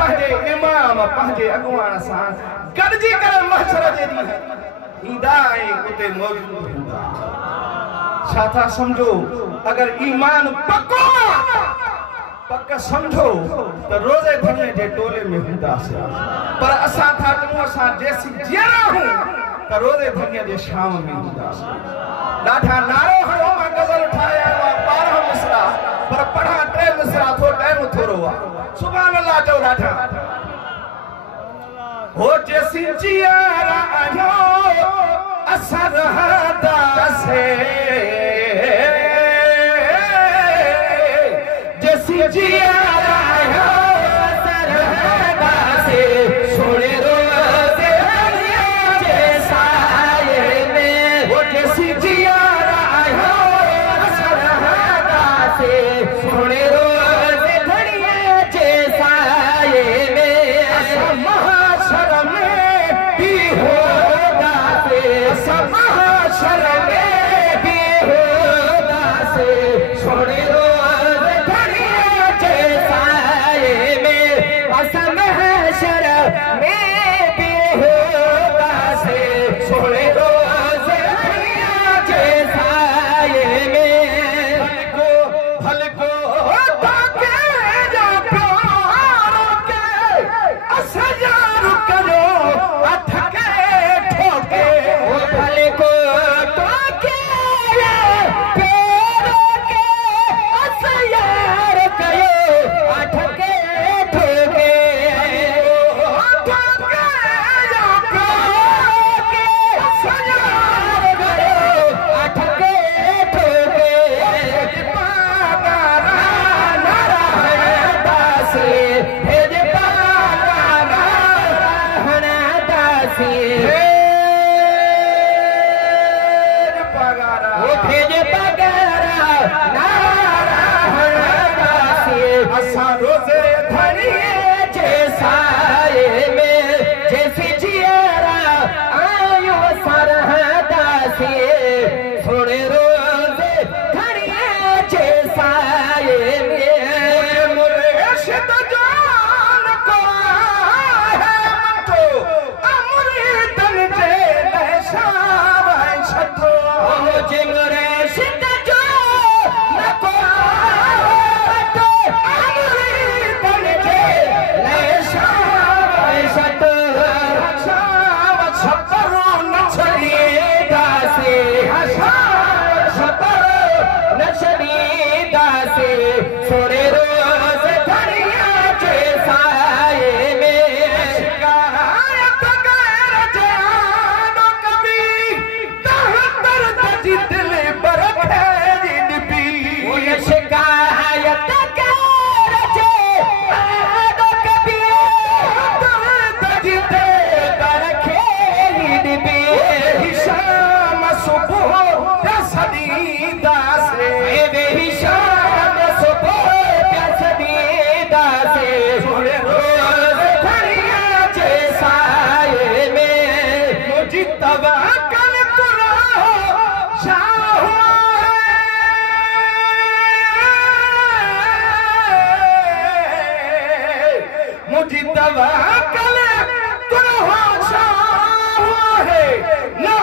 पंहिंजे इमाम पंहिंजे अॻुवान सां गॾिजी करे महशर जे ॾींहुं ईंदा ऐं उते मौजूद हूंदा छा था सम्झो अगर ईमान पक्को पक समझो तो रोजे धनिया जे टोले में हूंदासीं पर असां था चऊं असां जेसी जीअरा हूं तो रोजे धनिया जे शाम में हूंदासीं ॾाढा नारो हणो मां गज़ल ठाहिया 12 मिसरा पर पढ़ा 3 मिसरा थो टाइम थोरो आहे सुभान अल्लाह चओ ॾाढा हो जेसी जीअरा आहियो असां रहंदासीं जेसी जीअरा आहियो असां रहंदासीं सोने रोज़े धनिया जे साये में हो जेसी जीअरा आहियो असां रहंदासीं सोने रोज़े धनिया जे साये में असां महाशर में भी होंदासीं असां महाशर में भी होंदासीं सोने दवा कले तुरहा शाह है ना